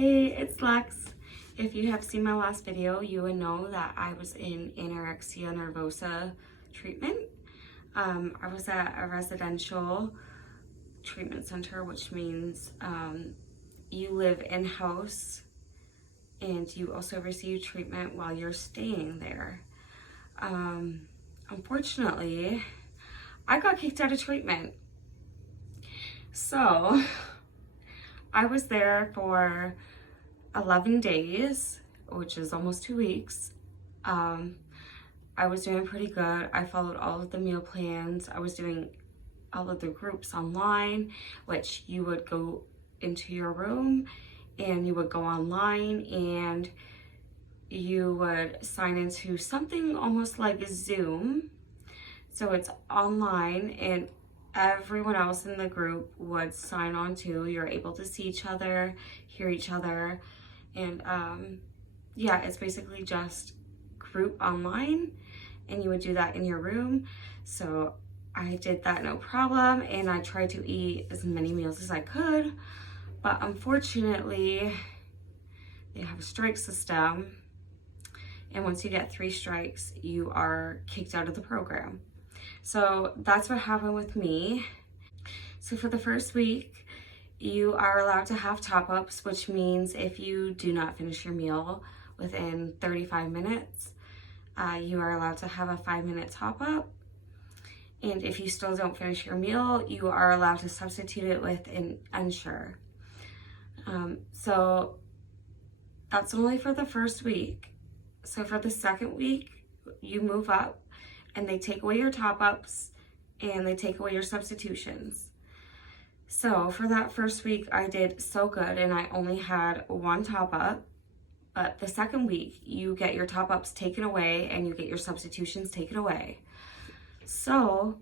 Hey, it's Lex. If you have seen my last video, you would know that I was in anorexia nervosa treatment. I was at a residential treatment center, which means you live in-house and you also receive treatment while you're staying there. Unfortunately, I got kicked out of treatment. So I was there for 11 days, which is almost 2 weeks. I was doing pretty good. I followed all of the meal plans. I was doing all of the groups online, which you would go into your room and you would go online and you would sign into something almost like Zoom. So it's online and everyone else in the group would sign on too. You're able to see each other, hear each other. And yeah, it's basically just group online and you would do that in your room. So I did that no problem and I tried to eat as many meals as I could, but unfortunately they have a strike system and once you get 3 strikes you are kicked out of the program. So that's what happened with me. So for the first week you are allowed to have top-ups, which means if you do not finish your meal within 35 minutes, you are allowed to have a 5-minute top-up. And if you still don't finish your meal, you are allowed to substitute it with an Ensure. So that's only for the first week. So for the second week, you move up and they take away your top-ups and they take away your substitutions. So for that first week, I did so good and I only had 1 top-up. But the second week, you get your top-ups taken away and you get your substitutions taken away. So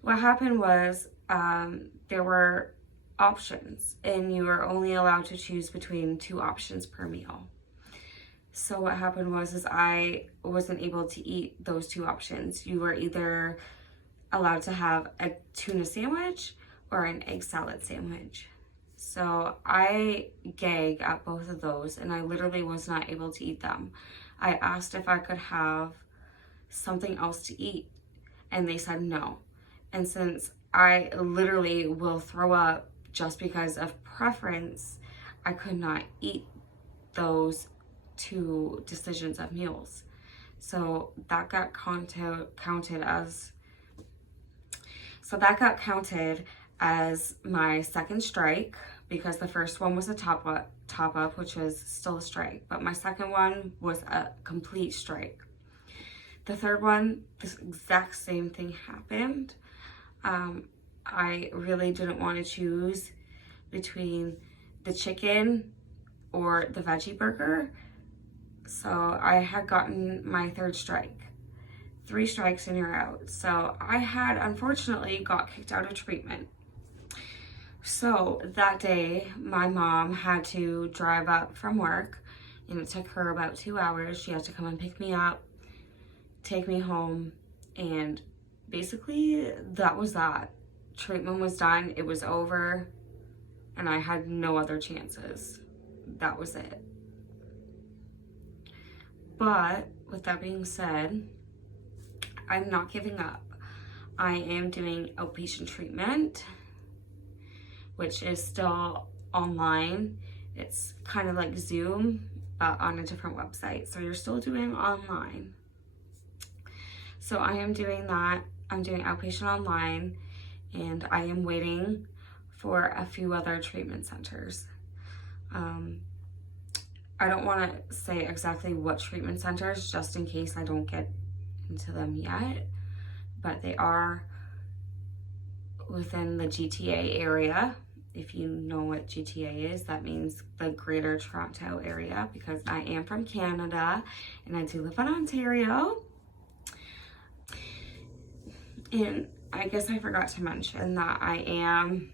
what happened was there were options and you were only allowed to choose between 2 options per meal. So what happened was I wasn't able to eat those 2 options. You were either allowed to have a tuna sandwich or an egg salad sandwich. So I gag at both of those and I literally was not able to eat them. I asked if I could have something else to eat and they said no. And since I literally will throw up just because of preference, I could not eat those 2 decisions of meals. So that got counted as my second strike because the first one was a top up, which was still a strike, but my second one was a complete strike. The third one, this exact same thing happened. I really didn't want to choose between the chicken or the veggie burger, so I had gotten my 3rd strike. 3 strikes and you're out. So I had unfortunately got kicked out of treatment. So that day, my mom had to drive up from work and it took her about 2 hours. She had to come and pick me up, take me home, and basically that was that. Treatment was done, it was over, and I had no other chances. That was it. But with that being said, I'm not giving up. I am doing outpatient treatment, which is still online. It's kind of like Zoom, but on a different website. So you're still doing online. So I am doing that. I'm doing outpatient online, and I am waiting for a few other treatment centers. I don't want to say exactly what treatment centers, just in case I don't get into them yet, but they are within the GTA area. If you know what GTA is, that means the Greater Toronto area, because I am from Canada and I do live in Ontario. And I guess I forgot to mention that I am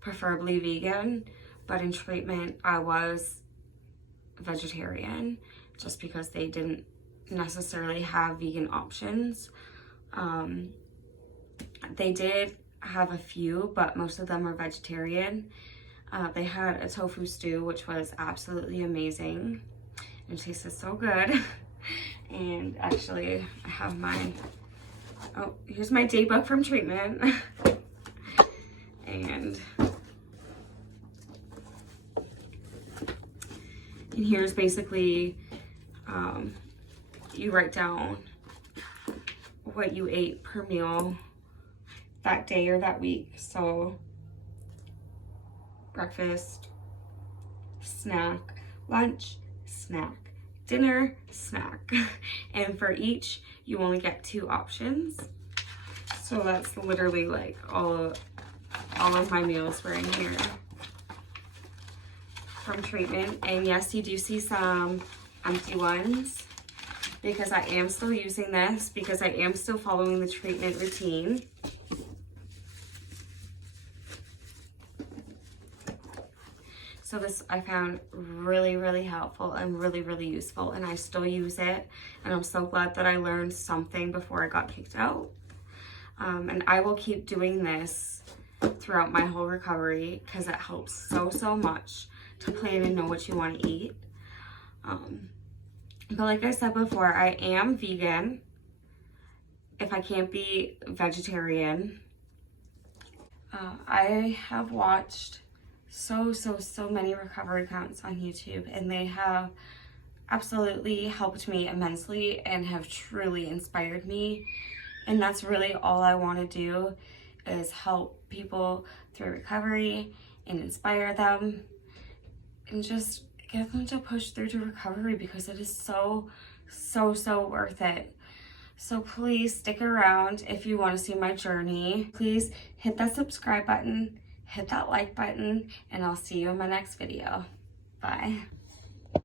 preferably vegan, but in treatment I was vegetarian just because they didn't necessarily have vegan options. They did have a few, but most of them are vegetarian. They had a tofu stew, which was absolutely amazing. It tasted so good. And actually, I have my, oh, here's my day book from treatment. And here's basically, you write down what you ate per meal that day or that week. So breakfast, snack, lunch, snack, dinner, snack. And for each, you only get 2 options. So that's literally like all of my meals were in here from treatment. And yes, you do see some empty ones because I am still using this, because I am still following the treatment routine. So this I found really, really helpful and really, really useful, and I still use it. And I'm so glad that I learned something before I got kicked out. And I will keep doing this throughout my whole recovery because it helps so much to plan and know what you want to eat. But like I said before, I am vegan if I can't be vegetarian. I have watched so many recovery accounts on YouTube, and they have absolutely helped me immensely and have truly inspired me. And that's really all I want to do, is help people through recovery and inspire them and just get them to push through to recovery, because it is so worth it. So please stick around if you want to see my journey. Please hit that subscribe button, hit that like button, and I'll see you in my next video. Bye.